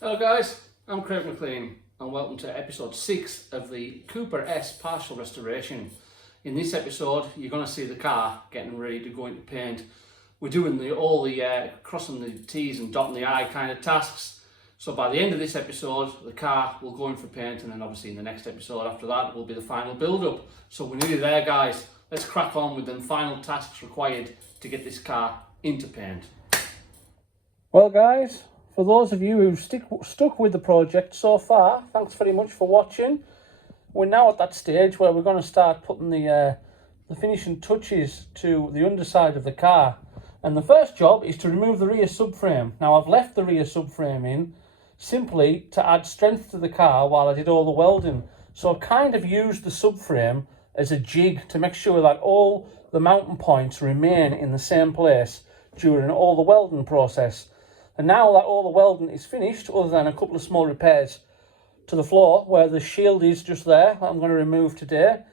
Hello guys, I'm Craig McLean and welcome to episode 6 of the Cooper S partial restoration. In this episode you're going to see the car getting ready to go into paint. We're doing all the crossing the T's and dotting the I kind of tasks. So by the end of this episode the car will go in for paint, and then obviously in the next episode after that will be the final build up. So we're nearly there guys, let's crack on with the final tasks required to get this car into paint. Well guys, for those of you who've stuck with the project so far, thanks very much for watching. We're now at that stage where we're going to start putting the finishing touches to the underside of the car. And the first job is to remove the rear subframe. Now I've left the rear subframe in simply to add strength to the car while I did all the welding. So I kind of used the subframe as a jig to make sure that all the mounting points remain in the same place during all the welding process. And now that all the welding is finished, other than a couple of small repairs to the floor where the shield is just there, that I'm going to remove today.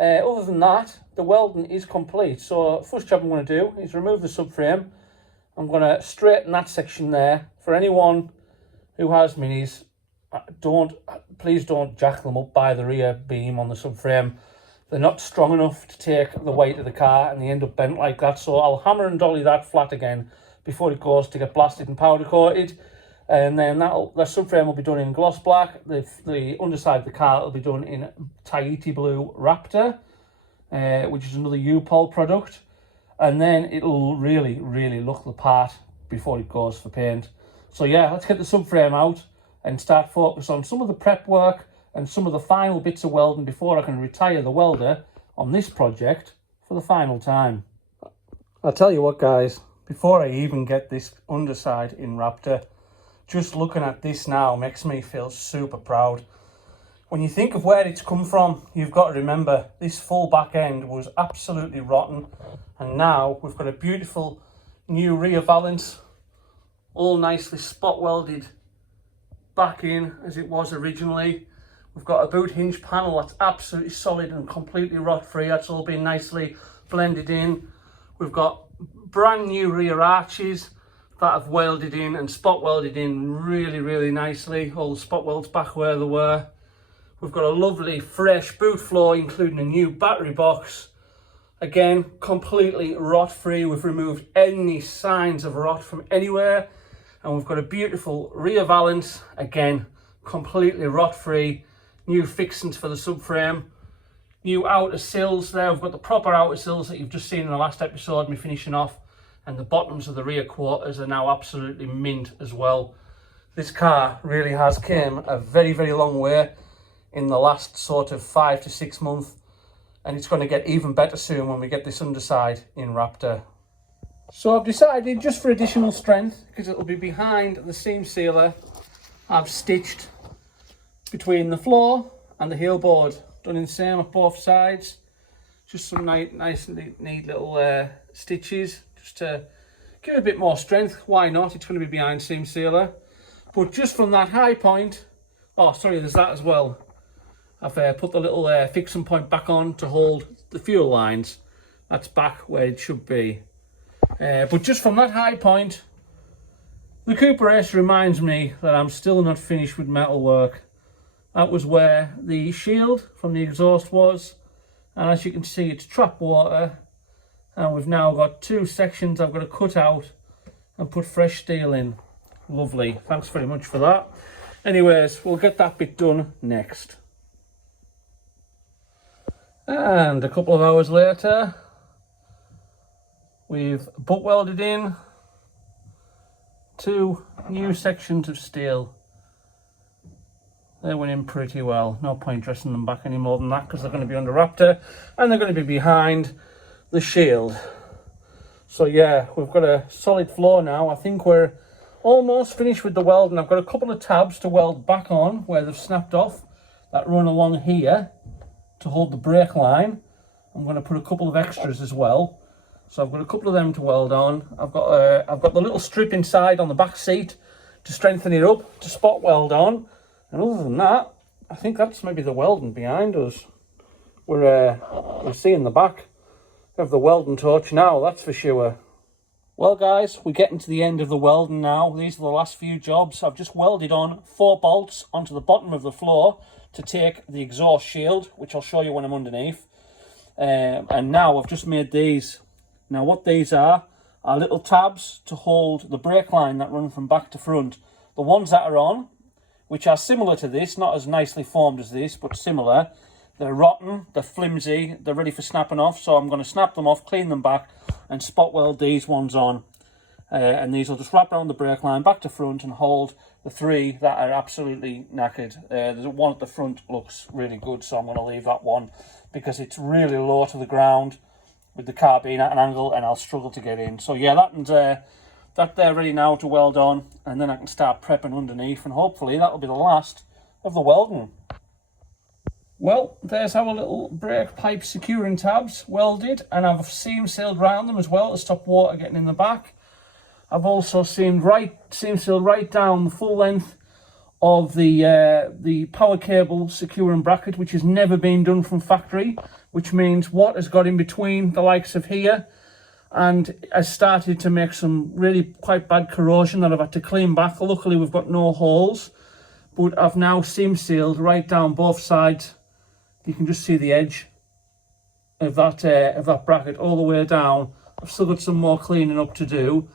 Other than that, the welding is complete. So first job I'm going to do is remove the subframe. I'm going to straighten that section there. For anyone who has minis, please don't jack them up by the rear beam on the subframe. They're not strong enough to take the weight of the car and they end up bent like that. So I'll hammer and dolly that flat again before it goes to get blasted and powder coated, and then that subframe will be done in gloss black. The underside of the car will be done in Tahiti blue Raptor, which is another U-Pol product, and then it'll really look the part before it goes for paint. So yeah, let's get the subframe out and start focus on some of the prep work and some of the final bits of welding before I can retire the welder on this project for the final time. I'll tell you what guys, before I even get this underside in Raptor, just looking at this now makes me feel super proud. When you think of where it's come from, you've got to remember this full back end was absolutely rotten, and now we've got a beautiful new rear valance, all nicely spot welded back in as it was originally. We've got a boot hinge panel that's absolutely solid and completely rot free. That's all been nicely blended in. We've got brand new rear arches that have welded in and spot welded in really nicely. All the spot welds back where they were. We've got a lovely fresh boot floor, including a new battery box. Again, completely rot free. We've removed any signs of rot from anywhere. And we've got a beautiful rear valance, again, completely rot free. New fixings for the subframe. New outer sills there. We've got the proper outer sills that you've just seen in the last episode, me finishing off, and the bottoms of the rear quarters are now absolutely mint as well. This car really has came a very long way in the last sort of 5 to 6 months, and it's going to get even better soon when we get this underside in Raptor. So I've decided, just for additional strength, because it'll be behind the seam sealer, I've stitched between the floor and the heel board. Done in the same at both sides. Just some nice neat little stitches just to give it a bit more strength. Why not? It's going to be behind seam sealer. But just from that high point, oh sorry, there's that as well. I've put the little fixing point back on to hold the fuel lines. That's back where it should be. But just from that high point, the Cooper S reminds me that I'm still not finished with metal work. That was where the shield from the exhaust was, and as you can see it's trap water, and we've now got 2 sections I've got to cut out and put fresh steel in. Lovely, thanks very much for that. Anyways, we'll get that bit done next. And a couple of hours later, we've butt welded in 2 new sections of steel. They went in pretty well. No point dressing them back any more than that because they're going to be under Raptor and they're going to be behind the shield. So yeah, we've got a solid floor now. I think we're almost finished with the welding. I've got a couple of tabs to weld back on where they've snapped off that run along here to hold the brake line. I'm going to put a couple of extras as well. So I've got a couple of them to weld on. I've got the little strip inside on the back seat to strengthen it up to spot weld on. And other than that, I think that's maybe the welding behind us. We're seeing the back of the welding torch now, that's for sure. Well guys, we're getting to the end of the welding now. These are the last few jobs. I've just welded on 4 bolts onto the bottom of the floor to take the exhaust shield, which I'll show you when I'm underneath. And now I've just made these. Now what these are little tabs to hold the brake line that run from back to front. The ones that are on, which are similar to this, not as nicely formed as this, but similar. They're rotten, they're flimsy, they're ready for snapping off, so I'm going to snap them off, clean them back, and spot weld these ones on. And these will just wrap around the brake line back to front and hold the 3 that are absolutely knackered. There's one at the front looks really good, so I'm going to leave that one because it's really low to the ground with the car being at an angle and I'll struggle to get in. So yeah, that they're ready now to weld on, and then I can start prepping underneath, and hopefully that'll be the last of the welding. Well, there's our little brake pipe securing tabs welded, and I've seam sealed around them as well to stop water getting in the back. I've also seam sealed right down the full length of the power cable securing bracket, which has never been done from factory, which means water's got in between the likes of here and has started to make some really quite bad corrosion that I've had to clean back. Luckily we've got no holes, but I've now seam sealed right down both sides. You can just see the edge of that bracket all the way down. I've still got some more cleaning up to do,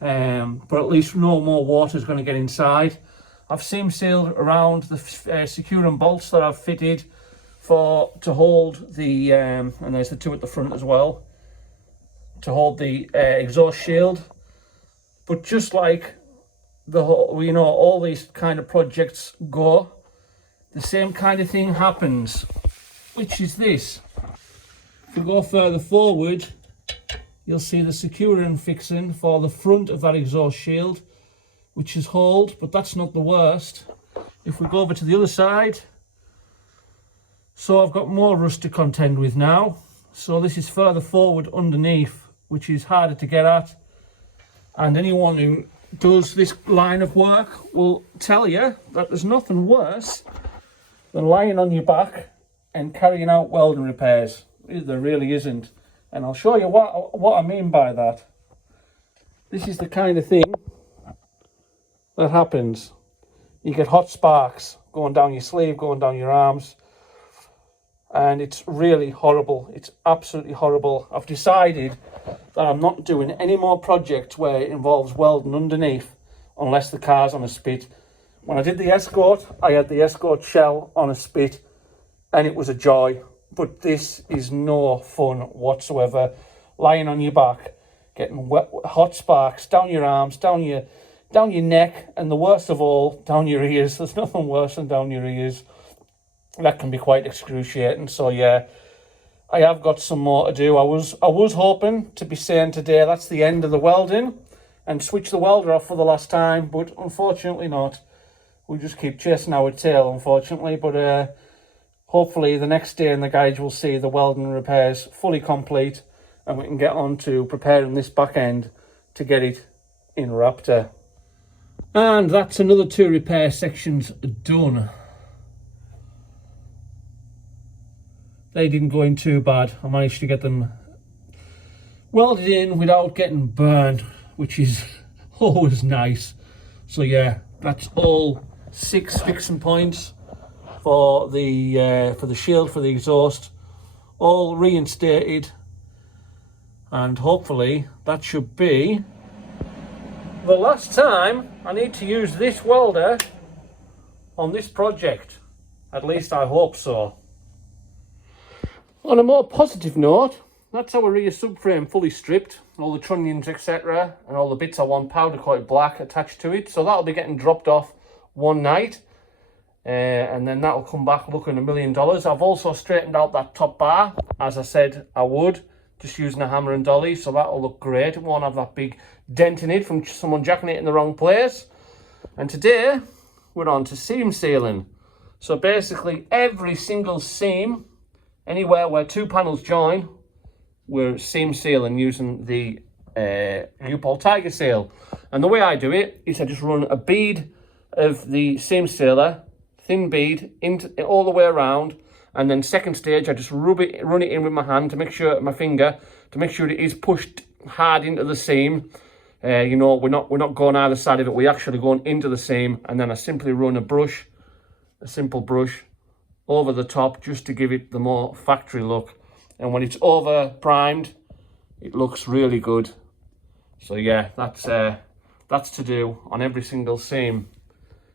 but at least no more water is going to get inside. I've seam sealed around the securing bolts that I've fitted to hold the, and there's the 2 at the front as well, to hold the exhaust shield. But just like the whole, you know, all these kind of projects go, the same kind of thing happens, which is this. If we go further forward, you'll see the securing fixing for the front of that exhaust shield, which is hauled, but that's not the worst. If we go over to the other side, so I've got more rust to contend with now. So this is further forward underneath, which is harder to get at. And anyone who does this line of work will tell you that there's nothing worse than lying on your back and carrying out welding repairs. There really isn't. And I'll show you what I mean by that. This is the kind of thing that happens. You get hot sparks going down your sleeve, going down your arms, and it's really horrible. It's absolutely horrible. I've decided that I'm not doing any more projects where it involves welding underneath unless the car's on a spit. When I did the Escort, I had the Escort shell on a spit and it was a joy. But this is no fun whatsoever. Lying on your back, getting hot sparks down your arms, down your neck, and the worst of all, down your ears. There's nothing worse than down your ears. That can be quite excruciating. So yeah, I have got some more to do. I was hoping to be saying today that's the end of the welding and switch the welder off for the last time, but unfortunately not. We just keep chasing our tail, unfortunately. But hopefully the next day in the garage we'll see the welding repairs fully complete and we can get on to preparing this back end to get it in Raptor. And that's another 2 repair sections done. They didn't go in too bad. I managed to get them welded in without getting burned, which is always nice. So yeah, that's all 6 fixing points for the shield, for the exhaust, all reinstated, and hopefully that should be the last time I need to use this welder on this project. At least I hope so. On a more positive note, that's our rear subframe fully stripped, all the trunnions etc, and all the bits I want powder coated black attached to it. So that'll be getting dropped off one night, and then that'll come back looking $1 million. I've also straightened out that top bar, as I said I would, just using a hammer and dolly, so that'll look great. It won't have that big dent in it from someone jacking it in the wrong place. And today we're on to seam sealing. So basically every single seam, anywhere where 2 panels join, we're seam sealing using the U-Pole Tiger Seal. And the way I do it is I just run a bead of the seam sealer, thin bead, all the way around, and then second stage I just run it in with my hand to make sure, my finger, to make sure it is pushed hard into the seam. You know, we're not going either side of it. We're actually going into the seam, and then I simply run a simple brush over the top just to give it the more factory look. And when it's over primed, it looks really good. So yeah, that's to do on every single seam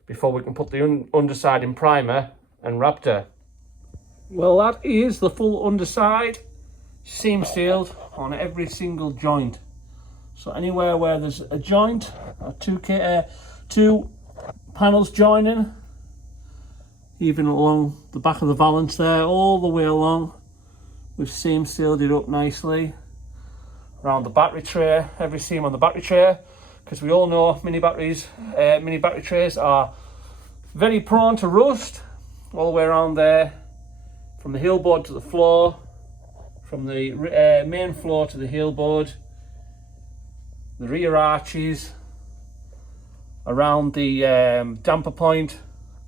before we can put the underside in primer and Raptor. Well, that is the full underside, seam sealed on every single joint. So anywhere where there's a joint or two panels joining, even along the back of the valance there, all the way along, we've seam sealed it up nicely. Around the battery tray, every seam on the battery tray, because we all know mini battery trays are very prone to rust. All the way around there, from the heel board to the floor, from the main floor to the heel board, the rear arches, around the damper point,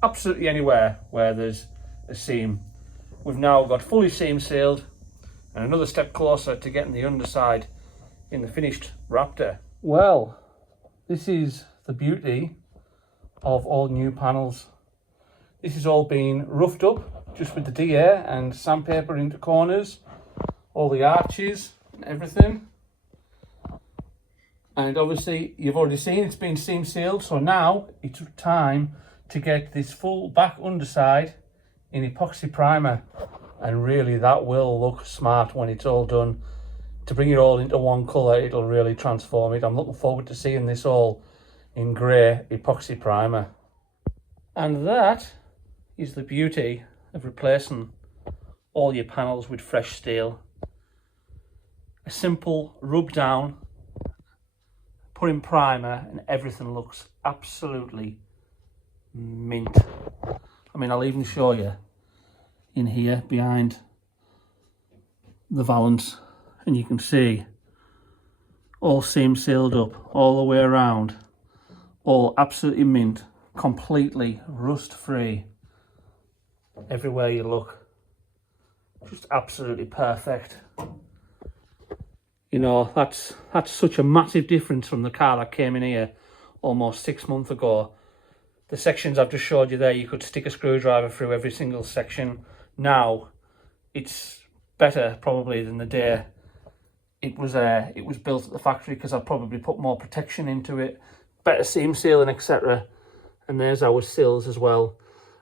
absolutely anywhere where there's a seam. We've now got fully seam sealed and another step closer to getting the underside in the finished Raptor. Well, this is the beauty of all new panels. This has all been roughed up just with the DA and sandpaper into corners, all the arches and everything. And obviously you've already seen it's been seam sealed, so now it's time to get this full back underside in epoxy primer, and really that will look smart when it's all done. To bring it all into one colour, it'll really transform it. I'm looking forward to seeing this all in grey epoxy primer. And that is the beauty of replacing all your panels with fresh steel. A simple rub down, put in primer, and everything looks absolutely mint. I mean, I'll even show you in here behind the valance, and you can see all seam sealed up all the way around, all absolutely mint, completely rust free everywhere you look, just absolutely perfect. You know, that's such a massive difference from the car that came in here almost 6 months ago. The sections I've just showed you there, you could stick a screwdriver through every single section. Now it's better probably than the day it was built at the factory, because I've probably put more protection into it, better seam sealing, etc. And there's our sills as well.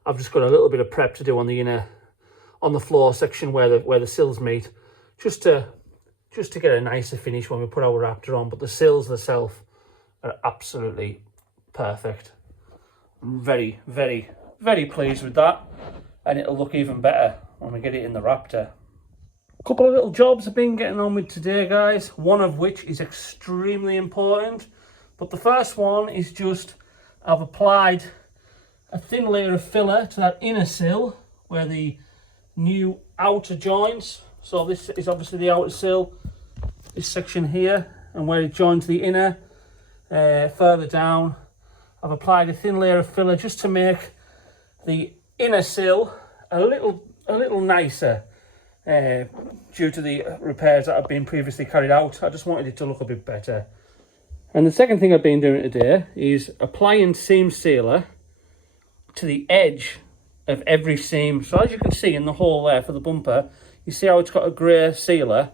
I've just got a little bit of prep to do on the floor section where the sills meet, just to get a nicer finish when we put our Raptor on. But the sills themselves are absolutely perfect. I'm very, very, very pleased with that, and it'll look even better when we get it in the Raptor. A couple of little jobs I've been getting on with today, guys, one of which is extremely important. But the first one is just, I've applied a thin layer of filler to that inner sill where the new outer joins. So this is obviously the outer sill, this section here, and where it joins the inner, further down, I've applied a thin layer of filler just to make the inner sill a little nicer, due to the repairs that have been previously carried out. I just wanted it to look a bit better. And the second thing I've been doing today is applying seam sealer to the edge of every seam. So as you can see in the hole there for the bumper, you see how it's got a grey sealer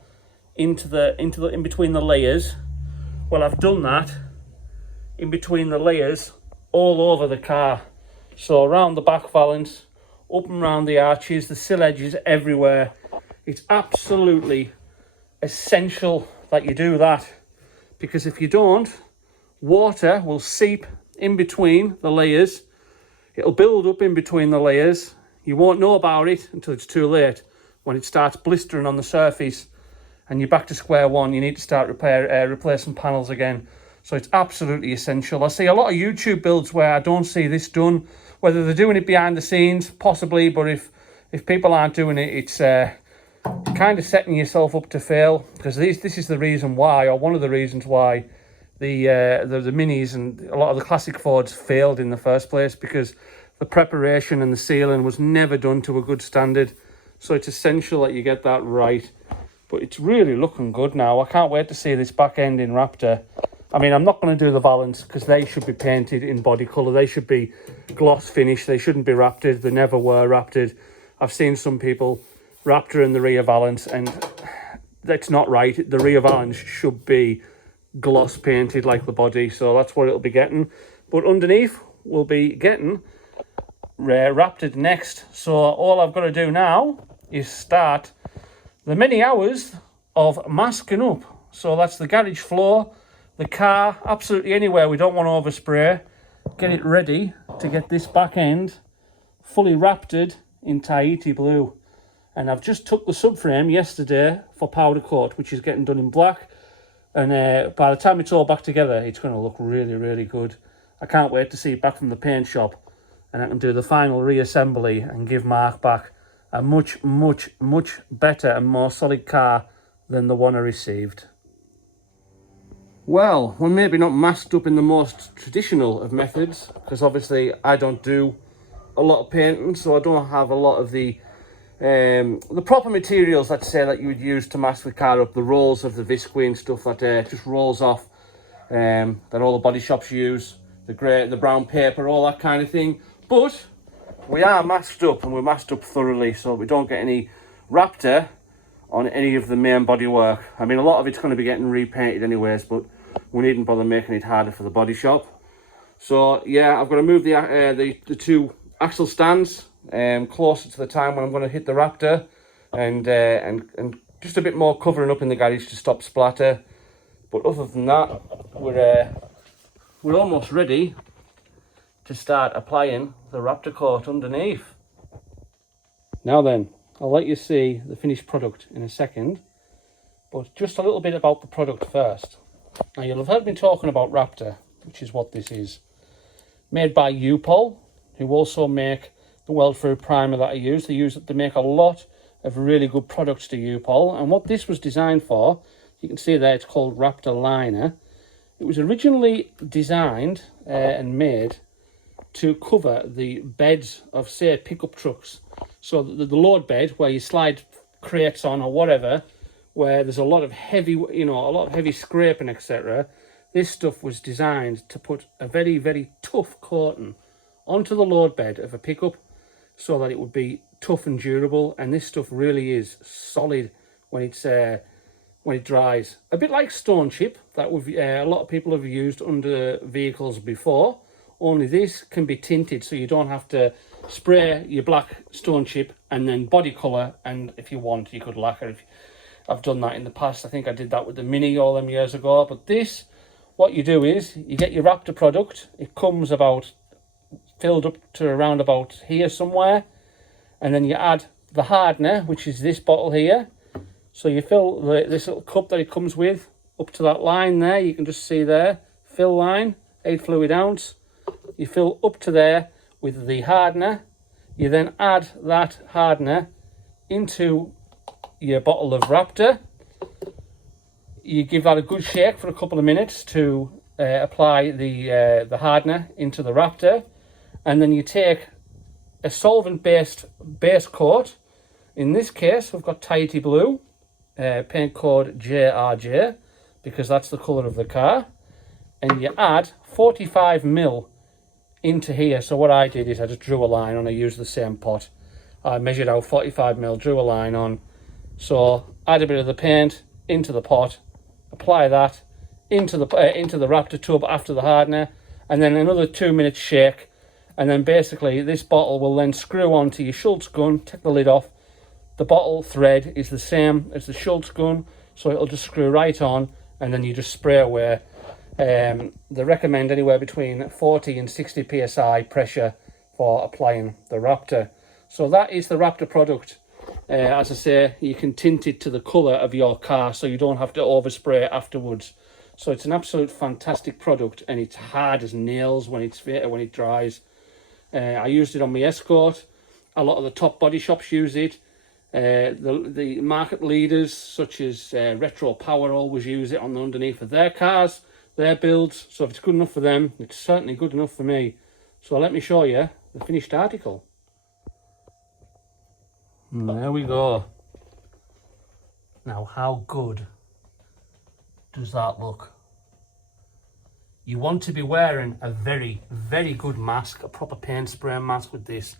in between the layers. Well, I've done that in between the layers all over the car. So around the back valance, up and around the arches, the sill edges everywhere. It's absolutely essential that you do that, because if you don't, water will seep in between the layers. It'll build up in between the layers. You won't know about it until it's too late, when it starts blistering on the surface and you're back to square one. You need to start replacing panels again. So it's absolutely essential. I see a lot of YouTube builds where I don't see this done. Whether they're doing it behind the scenes, possibly, but if people aren't doing it, it's kind of setting yourself up to fail, because this is the reason why, or one of the reasons why, the Minis and a lot of the classic Fords failed in the first place, because the preparation and the sealing was never done to a good standard. So it's essential that you get that right. But it's really looking good now. I can't wait to see this back end in Raptor. I mean, I'm not going to do the valance because they should be painted in body colour. They should be gloss finish. They shouldn't be raptored. They never were raptored. I've seen some people Raptor in the rear valance, and that's not right. The rear valance should be gloss painted like the body, so that's what it'll be getting. But underneath, we'll be getting Raptored next. So all I've got to do now is start the many hours of masking up. So that's the garage floor, the car, absolutely anywhere we don't want to overspray. Get it ready to get this back end fully raptored in Tahiti blue. And I've just took the subframe yesterday for powder coat, which is getting done in black. And by the time it's all back together, it's going to look really, really good. I can't wait to see it back from the paint shop. And I can do the final reassembly and give Mark back a much, much, much better and more solid car than the one I received. Well, we're maybe not masked up in the most traditional of methods, because obviously I don't do a lot of painting, so I don't have a lot of the proper materials, let's say, that you would use to mask the car up. The rolls of the visqueen and stuff that just rolls off, that all the body shops use, the grey, the brown paper, all that kind of thing. But we are masked up, and we're masked up thoroughly, so we don't get any Raptor on any of the main bodywork. I mean, a lot of it's going to be getting repainted anyways, but we needn't bother making it harder for the body shop. So yeah, I've got to move the two axle stands closer to the time when I'm going to hit the Raptor, and just a bit more covering up in the garage to stop splatter. But other than that, we're almost ready to start applying the Raptor coat underneath. Now then, I'll let you see the finished product in a second, but just a little bit about the product first. Now, you'll have heard me talking about Raptor, which is what this is. Made by U-Pol, who also make the weld-through primer that I use. They make a lot of really good products to U-Pol, and what this was designed for, you can see there it's called Raptor Liner. It was originally designed and made to cover the beds of, say, pickup trucks. So the load bed where you slide crates on or whatever, where there's a lot of heavy, a lot of heavy scraping, etc. This stuff was designed to put a very, very tough coating onto the load bed of a pickup so that it would be tough and durable. And this stuff really is solid when it dries. A bit like stone chip that a lot of people have used under vehicles before. Only this can be tinted, so you don't have to spray your black stone chip and then body colour, and if you want you could lacquer. I've done that in the past. I think I did that with the Mini all them years ago. But this, what you do is you get your Raptor product. It comes about filled up to around about here somewhere, and then you add the hardener, which is this bottle here. So you fill this little cup that it comes with up to that line there. You can just see there, fill line, 8 fluid ounce. You fill up to there with the hardener. You then add that hardener into your bottle of Raptor. You give that a good shake for a couple of minutes to apply the hardener into the Raptor, and then you take a solvent-based base coat. In this case, we've got Tahiti blue, paint code JRJ, because that's the colour of the car, and you add 45ml into here. So what I did is I just drew a line on. I used the same pot. I measured out 45ml, drew a line on. So add a bit of the paint into the pot, apply that into the Raptor tub after the hardener, and then another 2 minutes shake, and then basically this bottle will then screw onto your Schultz gun. Take the lid off. The bottle thread is the same as the Schultz gun, so it'll just screw right on, and then you just spray away. They recommend anywhere between 40 and 60 psi pressure for applying the Raptor. So that is the Raptor product. As I say, you can tint it to the colour of your car, so you don't have to overspray afterwards. So it's an absolute fantastic product, and it's hard as nails when it dries. I used it on my Escort. A lot of the top body shops use it. The market leaders such as Retro Power always use it on the underneath of their cars, their builds. So if it's good enough for them, it's certainly good enough for me. So let me show you the finished article. And there we go. Now, how good does that look? You want to be wearing a very, very good mask, a proper paint spray mask with this.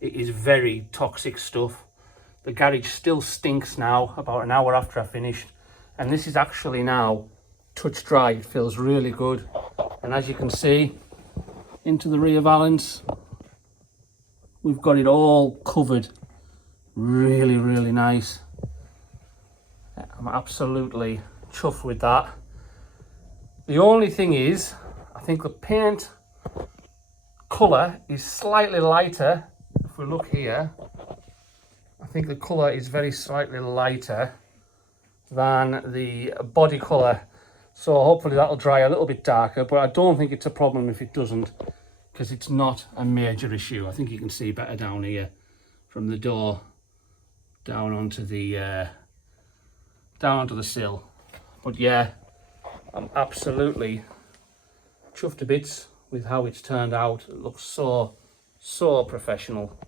It is very toxic stuff. The garage still stinks now, about an hour after I finished. And this is actually now touch dry. It feels really good. And as you can see, into the rear valance, we've got it all covered. Really, really nice. I'm absolutely chuffed with that. The only thing is, I think the paint colour is slightly lighter. If we look here, I think the colour is very slightly lighter than the body colour. So hopefully that'll dry a little bit darker, but I don't think it's a problem if it doesn't, because it's not a major issue. I think you can see better down here from the door down onto the sill. But yeah, I'm absolutely chuffed to bits with how it's turned out. It looks so professional.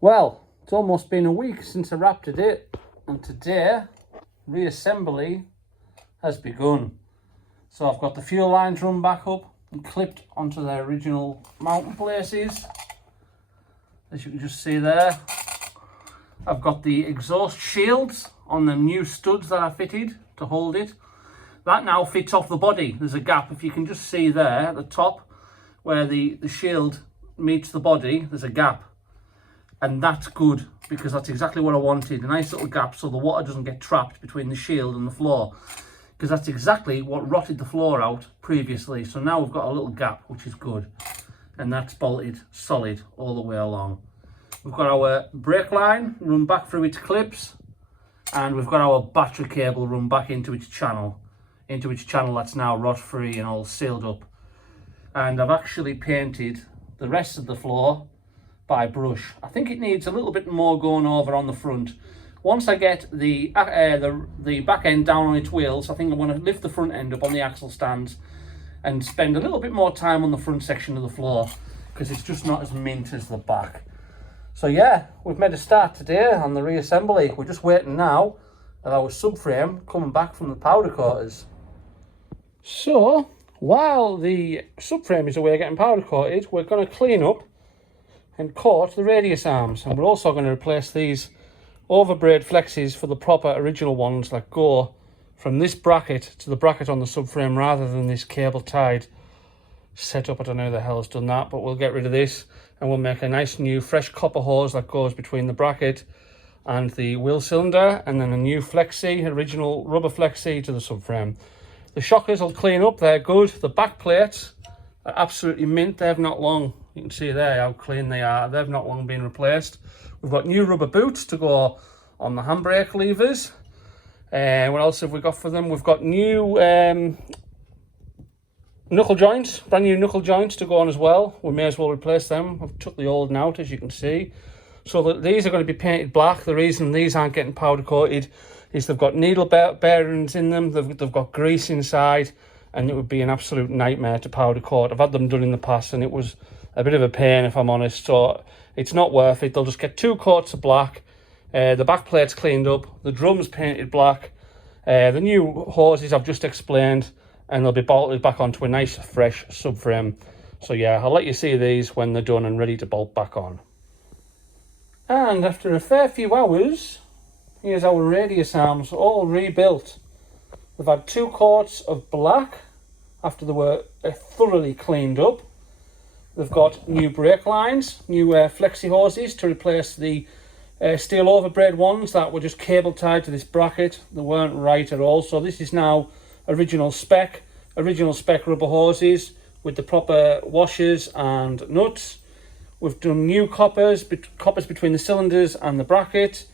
Well, it's almost been a week since I Raptored it, and today reassembly has begun. So I've got the fuel lines run back up and clipped onto their original mounting places, as you can just see there. I've got the exhaust shields on the new studs that I fitted to hold it. That now fits off the body. There's a gap, if you can just see there at the top where the shield meets the body, there's a gap. And that's good, because that's exactly what I wanted, a nice little gap so the water doesn't get trapped between the shield and the floor, because that's exactly what rotted the floor out previously. So now we've got a little gap, which is good, and that's bolted solid all the way along. We've got our brake line run back through its clips, and we've got our battery cable run back into its channel that's now rot free and all sealed up. And I've actually painted the rest of the floor by brush. I think it needs a little bit more going over on the front. Once I get the back end down on its wheels, I think I'm going to lift the front end up on the axle stands and spend a little bit more time on the front section of the floor, because it's just not as mint as the back. So yeah, we've made a start today on the reassembly. We're just waiting now at our subframe coming back from the powder coaters. So while the subframe is away getting powder coated, we're going to clean up and coat the radius arms, and we're also going to replace these overbraid flexes for the proper original ones that go from this bracket to the bracket on the subframe, rather than this cable tied setup. I don't know who the hell has done that, but we'll get rid of this and we'll make a nice new fresh copper hose that goes between the bracket and the wheel cylinder, and then a new flexi, original rubber flexi to the subframe. The shockers will clean up, they're good. The back plates are absolutely mint. They've not long, you can see there how clean they are, they've not long been replaced. We've got new rubber boots to go on the handbrake levers. What else have we got for them? We've got new knuckle joints, brand new knuckle joints to go on as well. We may as well replace them. I've took the old one out, as you can see. So that these are going to be painted black. The reason these aren't getting powder coated is they've got needle bearings in them, they've got grease inside, and it would be an absolute nightmare to powder coat. I've had them done in the past and it was a bit of a pain, if I'm honest, so it's not worth it. They'll just get 2 coats of black, the back plate's cleaned up, the drums painted black, the new hoses I've just explained, and they'll be bolted back onto a nice fresh subframe. So yeah, I'll let you see these when they're done and ready to bolt back on. And after a fair few hours, here's our radius arms all rebuilt. We've had 2 coats of black after they were thoroughly cleaned up. They've got new brake lines, new flexi hoses to replace the steel overbraid ones that were just cable tied to this bracket. They weren't right at all. So this is now original spec rubber hoses with the proper washers and nuts. We've done new coppers between the cylinders and the bracket.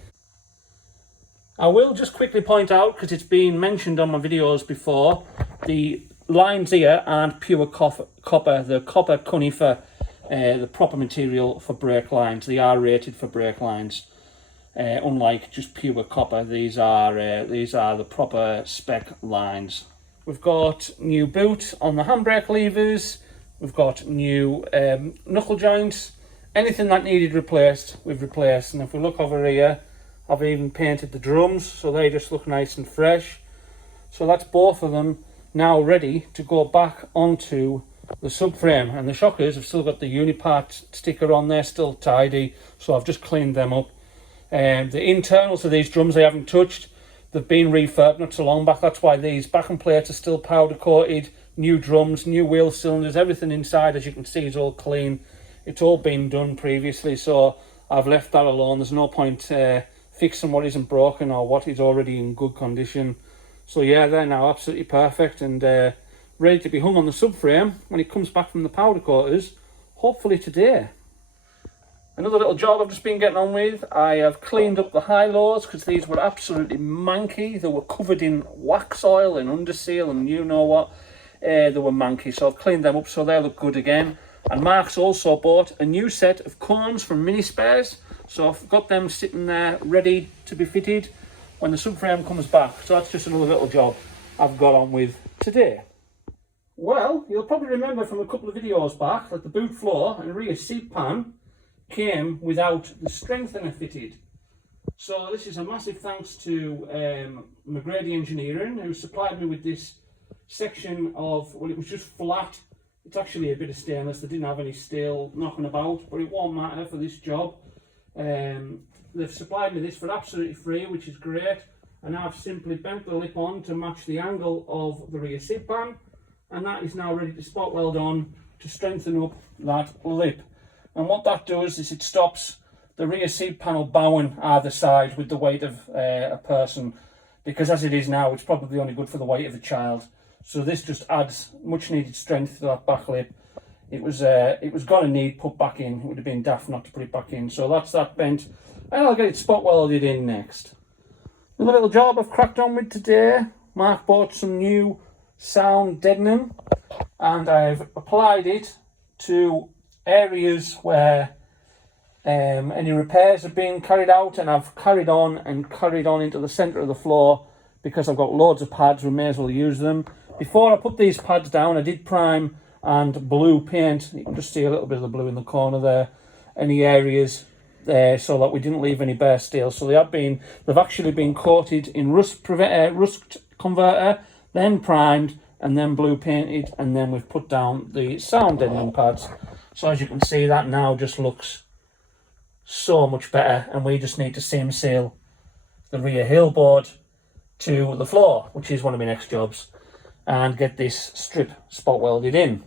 I will just quickly point out, because it's been mentioned on my videos before, the lines here aren't pure copper. The copper conifer, the proper material for brake lines. They are rated for brake lines. Unlike just pure copper, these are the proper spec lines. We've got new boot on the handbrake levers. We've got new knuckle joints. Anything that needed replaced, we've replaced. And if we look over here, I've even painted the drums, so they just look nice and fresh. So that's both of them now ready to go back onto the subframe. And the shockers have still got the Unipart sticker on there, still tidy, so I've just cleaned them up. The internals of these drums I haven't touched. They've been refurbed not so long back, that's why these backing plates are still powder coated. New drums, new wheel cylinders, everything inside, as you can see, is all clean. It's all been done previously, so I've left that alone. There's no point fixing what isn't broken or what is already in good condition. So yeah, they're now absolutely perfect and ready to be hung on the subframe when it comes back from the powder coaters, hopefully today. Another little job I've just been getting on with, I have cleaned up the high-lows because these were absolutely manky. They were covered in wax oil and underseal and you know what. They were manky, so I've cleaned them up so they look good again. And Mark's also bought a new set of cones from Mini Spares, so I've got them sitting there ready to be fitted when the subframe comes back. So that's just another little job I've got on with today. Well, you'll probably remember from a couple of videos back that the boot floor and rear seat pan came without the strengthener fitted. So this is a massive thanks to McGrady Engineering, who supplied me with this section of, well, it was just flat. It's actually a bit of stainless. They didn't have any steel knocking about, but it won't matter for this job. They've supplied me this for absolutely free, which is great. And I've simply bent the lip on to match the angle of the rear seat pan, and that is now ready to spot weld on to strengthen up that lip. And what that does is it stops the rear seat panel bowing either side with the weight of a person, because as it is now, it's probably only good for the weight of a child. So this just adds much needed strength to that back lip. It was going to need put back in. It would have been daft not to put it back in. So that's that bent, and I'll get it spot welded in next. Another little job I've cracked on with today. Mark bought some new sound deadening, and I've applied it to areas where any repairs have been carried out, and I've carried on into the centre of the floor because I've got loads of pads. We may as well use them. Before I put these pads down, I did prime and blue paint. You can just see a little bit of the blue in the corner there, any areas there, so that we didn't leave any bare steel. So they've actually been coated in rust converter, then primed, and then blue painted, and then we've put down the sound deadening pads. So as you can see, that now just looks so much better, and we just need to seam seal the rear heel board to the floor, which is one of my next jobs, and get this strip spot welded in.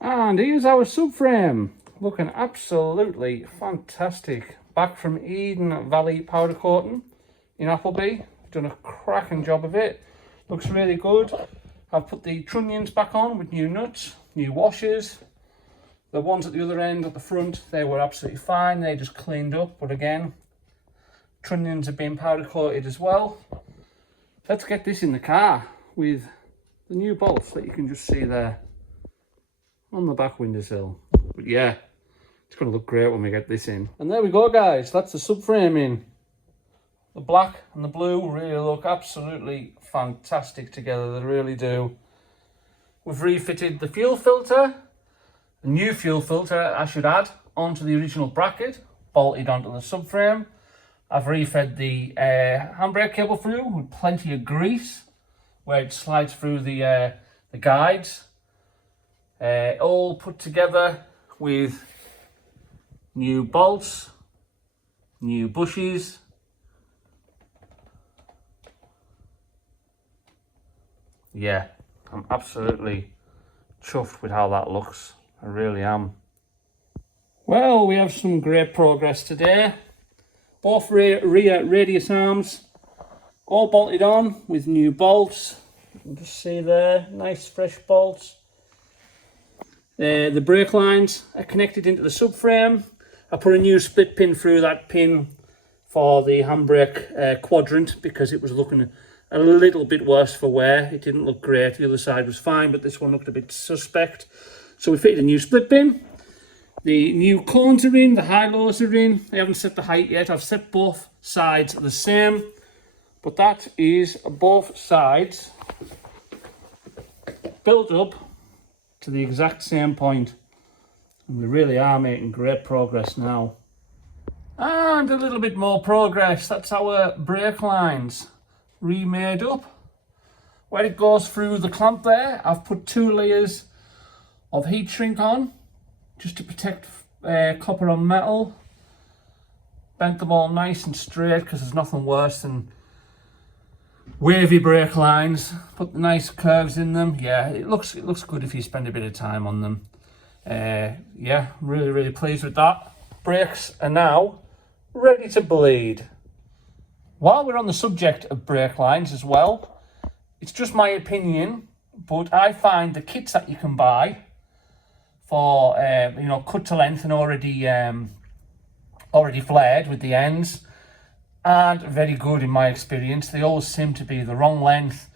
And here's our subframe, looking absolutely fantastic. Back from Eden Valley powder coating in Appleby. Done a cracking job of it. Looks really good. I've put the trunnions back on with new nuts, new washers. The ones at the other end at the front, they were absolutely fine. They just cleaned up, but again, trunnions have been powder coated as well. Let's get this in the car with the new bolts that you can just see there on the back windowsill. But yeah, it's going to look great when we get this in. And there we go, guys. That's the subframe in. The black and the blue really look absolutely fantastic together. They really do. We've refitted the fuel filter. A new fuel filter, I should add, onto the original bracket, bolted onto the subframe. I've refed the handbrake cable through with plenty of grease where it slides through the guides. All put together with new bolts, new bushes. Yeah, I'm absolutely chuffed with how that looks. I really am. Well, we have some great progress today. Both rear radius arms all bolted on with new bolts. You can just see there, nice fresh bolts. The brake lines are connected into the subframe. I put a new split pin through that pin for the handbrake quadrant because it was looking a little bit worse for wear. It didn't look great. The other side was fine, but this one looked a bit suspect. So we fitted a new split pin. The new cones are in, the high-lows are in. I haven't set the height yet. I've set both sides the same, but that is both sides built up to the exact same point. And we really are making great progress now. And a little bit more progress. That's our brake lines remade up. Where it goes through the clamp there, I've put 2 layers of heat shrink on just to protect copper on metal. Bent them all nice and straight because there's nothing worse than wavy brake lines. Put the nice curves in them. Yeah, it looks good if you spend a bit of time on them. Yeah, really pleased with that. Brakes are now ready to bleed. While we're on the subject of brake lines as well, it's just my opinion, but I find the kits that you can buy for you know, cut to length and already flared with the ends aren't very good in my experience. They always seem to be the wrong length.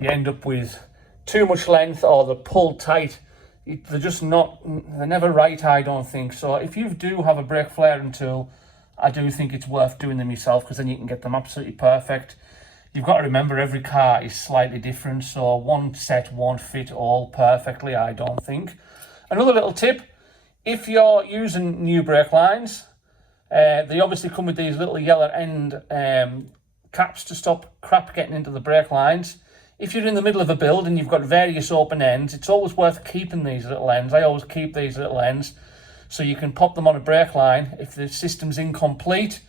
You end up with too much length, or they're pulled tight. They're just not, they're never right, I don't think. So if you do have a brake flaring tool, I do think it's worth doing them yourself, because then you can get them absolutely perfect. You've got to remember every car is slightly different, so one set won't fit all perfectly, I don't think. Another little tip, if you're using new brake lines, they obviously come with these little yellow end caps to stop crap getting into the brake lines. If you're in the middle of a build and you've got various open ends, it's always worth keeping these little ends. I always keep these little ends so you can pop them on a brake line if the system's incomplete,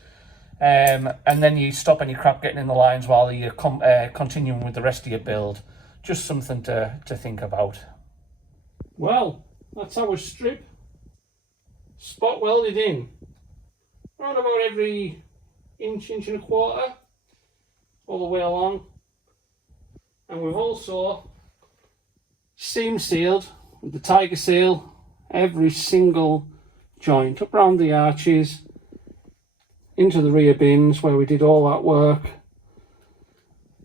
and then you stop any crap getting in the lines while you're continuing with the rest of your build. Just something to think about. Well, that's our strip. Spot welded in. Around about every inch and a quarter, all the way along. And we've also seam sealed with the tiger seal every single joint up around the arches, into the rear bins where we did all that work.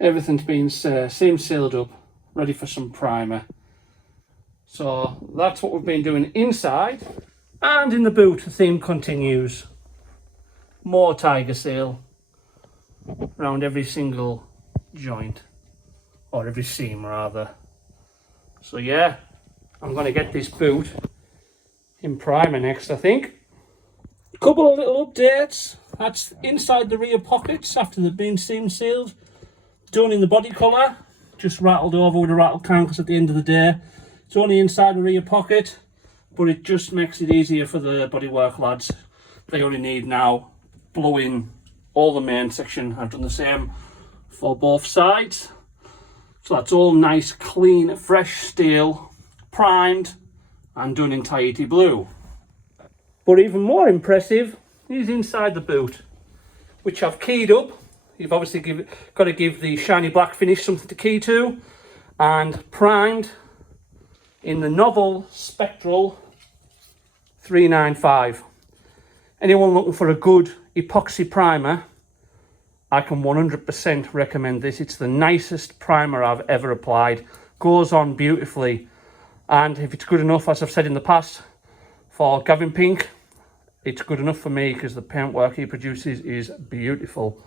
Everything's been seam sealed up, ready for some primer. So that's what we've been doing inside. And in the boot, the theme continues. More tiger seal around every single joint, or every seam rather. So yeah, I'm going to get this boot in primer next, I think. A couple of little updates. That's inside the rear pockets after they've been seam sealed. Done in the body colour, just rattled over with a rattle can because at the end of the day it's only inside the rear pocket, but it just makes it easier for the bodywork lads. They only need now blow in all the main section. I've done the same for both sides. So that's all nice, clean, fresh steel, primed and done in Tahiti blue. But even more impressive is inside the boot, which I've keyed up. You've obviously got to give the shiny black finish something to key to, and primed in the novel Spectral 395. Anyone looking for a good epoxy primer, I can 100% recommend this. It's the nicest primer I've ever applied. Goes on beautifully. And if it's good enough, as I've said in the past, for Gavin Pink, it's good enough for me because the paintwork he produces is beautiful.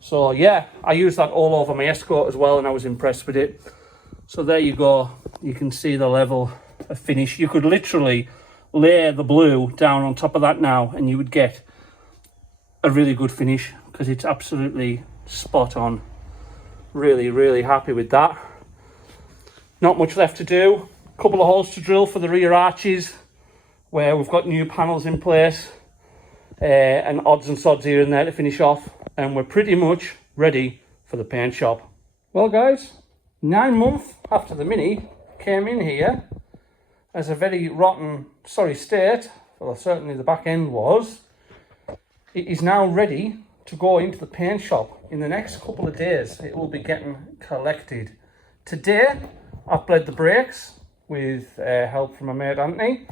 So yeah, I used that all over my Escort as well and I was impressed with it. So there you go. You can see the level of finish. You could literally layer the blue down on top of that now and you would get a really good finish because it's absolutely spot on. Really happy with that. Not much left to do. A couple of holes to drill for the rear arches where we've got new panels in place, and odds and sods here and there to finish off, and we're pretty much ready for the paint shop. Well guys, 9 months after the Mini came in here as a very rotten, sorry state, well certainly the back end was, it is now ready to go into the paint shop. In the next couple of days it will be getting collected. Today I've bled the brakes with help from my mate Anthony.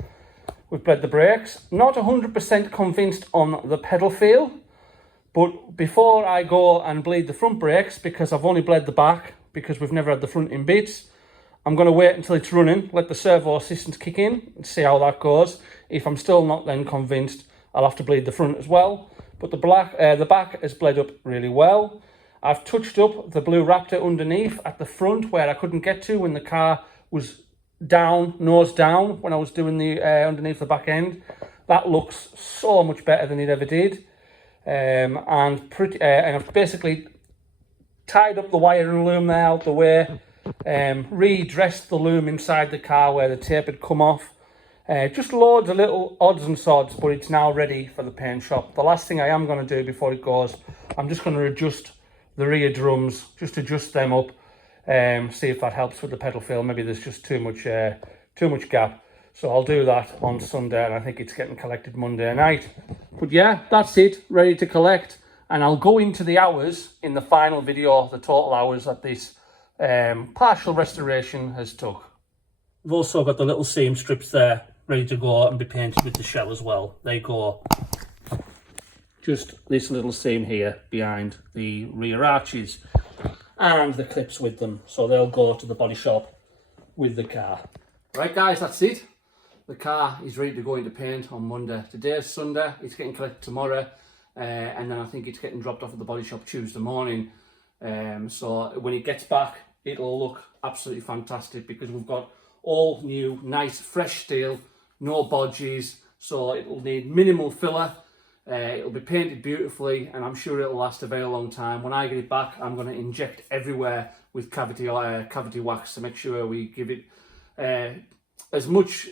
We've bled the brakes. Not 100% convinced on the pedal feel, but before I go and bleed the front brakes, because I've only bled the back because we've never had the front in bits, I'm going to wait until it's running, let the servo assistance kick in and see how that goes. If I'm still not then convinced, I'll have to bleed the front as well. But the back has bled up really well. I've touched up the blue Raptor underneath at the front where I couldn't get to when the car was down, nose down, when I was doing the underneath the back end. That looks so much better than it ever did. and I've basically tied up the wiring loom there out the way, redressed the loom inside the car where the tape had come off. Just loads of little odds and sods, but it's now ready for the paint shop. The last thing I am going to do before it goes, I'm just going to adjust the rear drums, just adjust them up, see if that helps with the pedal fill. Maybe there's just too much gap. So I'll do that on Sunday, and I think it's getting collected Monday night. But yeah, that's it, ready to collect. And I'll go into the hours in the final video, the total hours that this partial restoration has took. We've also got the little seam strips there, ready to go and be painted with the shell as well. They go just this little seam here behind the rear arches and the clips with them. So they'll go to the body shop with the car. Right guys, that's it. The car is ready to go into paint on Monday. Today's Sunday, it's getting collected tomorrow. And then I think it's getting dropped off at the body shop Tuesday morning. So when it gets back, it'll look absolutely fantastic because we've got all new, nice, fresh steel, no bodges. So it'll need minimal filler. It'll be painted beautifully, and I'm sure it'll last a very long time. When I get it back, I'm going to inject everywhere with cavity wax to make sure we give it as much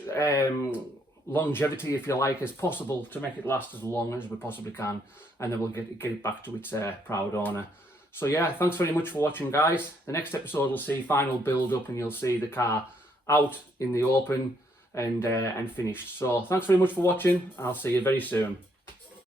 longevity, if you like, as possible to make it last as long as we possibly can, and then we'll get it back to its proud owner. So yeah, thanks very much for watching guys. The next episode will see final build up, and you'll see the car out in the open and finished. So thanks very much for watching, and I'll see you very soon.